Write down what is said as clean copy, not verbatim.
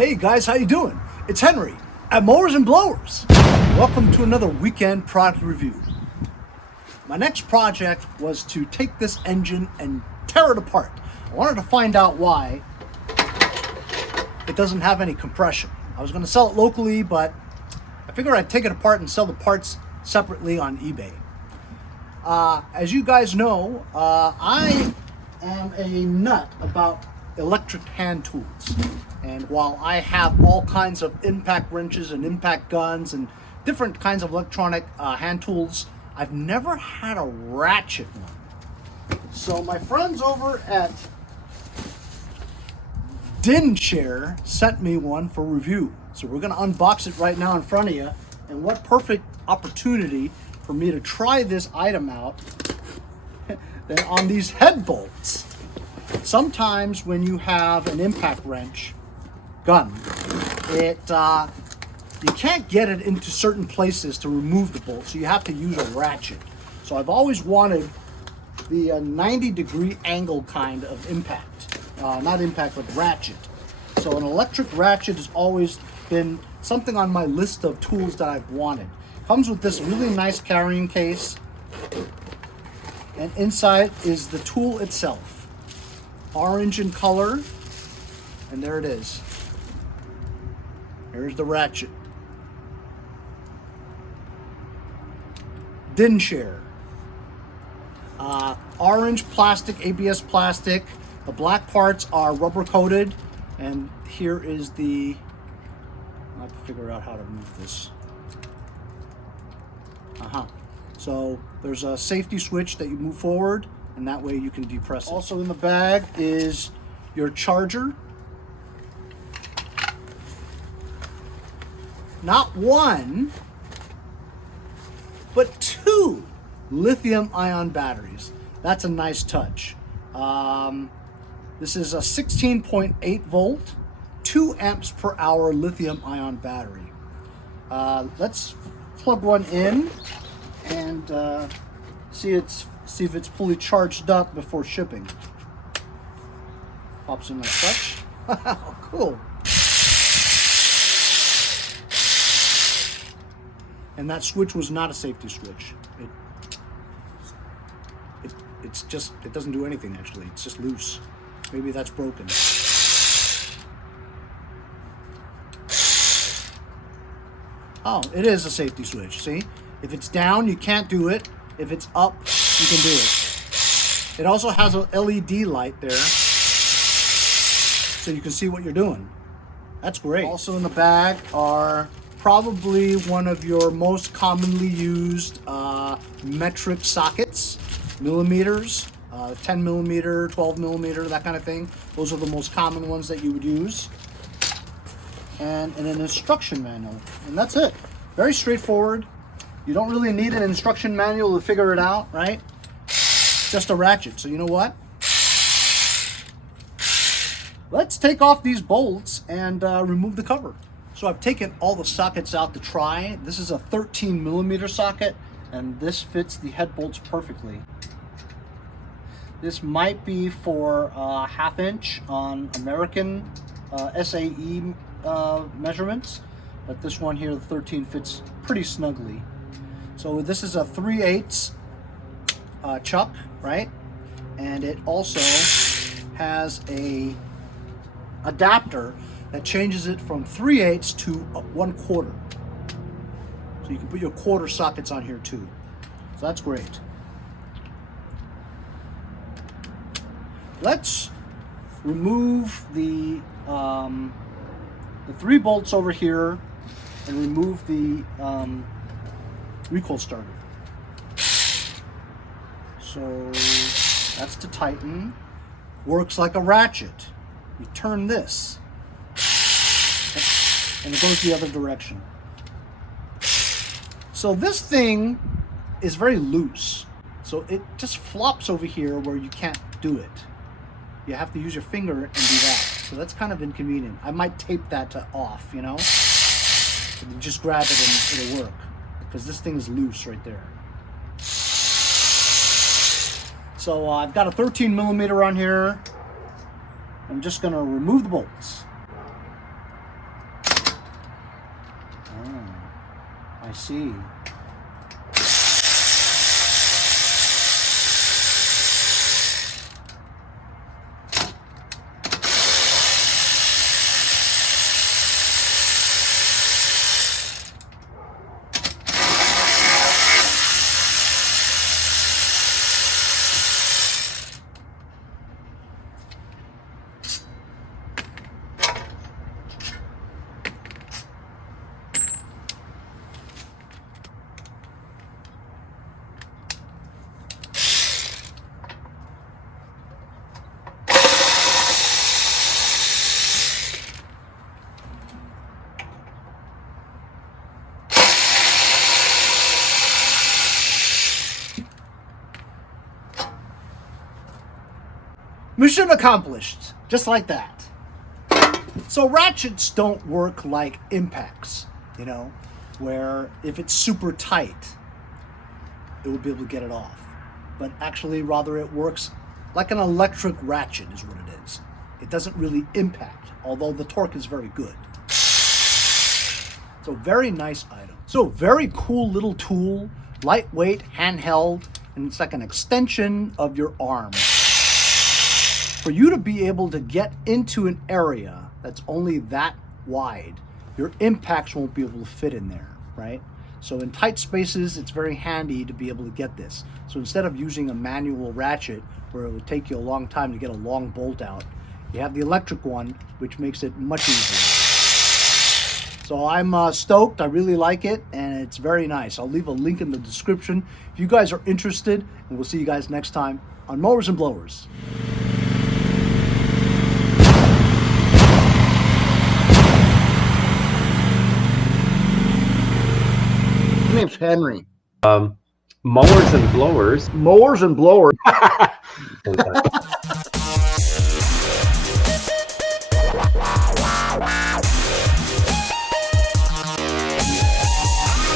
Hey guys, how you doing? It's Henry at Mowers and Blowers. Welcome to another weekend product review. My next project was to take this engine and tear it apart. I wanted to find out why it doesn't have any compression. I was going to sell it locally, but I figured I'd take it apart and sell the parts separately on eBay. As you guys know, I am a nut about electric hand tools. And while I have all kinds of impact wrenches and impact guns and different kinds of electronic hand tools, I've never had a ratchet one. So my friends over at DINSHARE sent me one for review. So we're going to unbox it right now in front of you. And what perfect opportunity for me to try this item out than on these head bolts. Sometimes when you have an impact wrench gun, you can't get it into certain places to remove the bolt, so you have to use a ratchet. So I've always wanted the 90-degree angle kind of impact, not impact, but ratchet. So an electric ratchet has always been something on my list of tools that I've wanted. Comes with this really nice carrying case, and inside is the tool itself. Orange in color, and there it is. Here's the ratchet. DINSHARE. Orange plastic, ABS plastic. The black parts are rubber coated, and here is the, I'll have to figure out how to move this. So there's a safety switch that you move forward, and that way you can depress it. Also in the bag is your charger. Not one, but two lithium-ion batteries. That's a nice touch. This is a 16.8 volt, 2 amps per hour lithium-ion battery. Let's plug one in and see if it's fully charged up before shipping. Pops in like such. Oh, cool. And that switch was not a safety switch. It doesn't do anything actually. It's just loose. Maybe that's broken. Oh, it is a safety switch. See? If it's down, you can't do it. If it's up, you can do it. It also has a LED light there, so you can see what you're doing. That's great. Also in the bag are probably one of your most commonly used metric sockets, millimeters, 10 millimeter, 12 millimeter, that kind of thing. Those are the most common ones that you would use. And an instruction manual, and that's it. Very straightforward. You don't really need an instruction manual to figure it out, right? Just a ratchet. So you know what? Let's take off these bolts and remove the cover. So I've taken all the sockets out to try. This is a 13 millimeter socket, and this fits the head bolts perfectly. This might be for 1/2 inch on American SAE measurements, but this one here, the 13, fits pretty snugly. So this is a 3/8 chuck, right? And it also has a adapter that changes it from 3/8 to 1/4. So you can put your quarter sockets on here too. So that's great. Let's remove the 3 bolts over here and remove the recoil starter. So that's to tighten. Works like a ratchet. You turn this, and it goes the other direction. So this thing is very loose. So it just flops over here where you can't do it. You have to use your finger and do that. So that's kind of inconvenient. I might tape that to off, you know? And you just grab it and it'll work. Because this thing is loose right there. So I've got a 13 millimeter on here. I'm just gonna remove the bolts. I see. Mission accomplished, just like that. So ratchets don't work like impacts, you know, where if it's super tight, it will be able to get it off. But actually, rather, it works like an electric ratchet is what it is. It doesn't really impact, although the torque is very good. So very nice item. So very cool little tool, lightweight, handheld, and it's like an extension of your arm. For you to be able to get into an area that's only that wide, your impacts won't be able to fit in there, right? So in tight spaces, it's very handy to be able to get this. So instead of using a manual ratchet where it would take you a long time to get a long bolt out, you have the electric one, which makes it much easier. So I'm stoked. I really like it, and it's very nice. I'll leave a link in the description if you guys are interested, and we'll see you guys next time on Mowers and Blowers. My name's Henry. Mowers and blowers. Mowers and Blowers.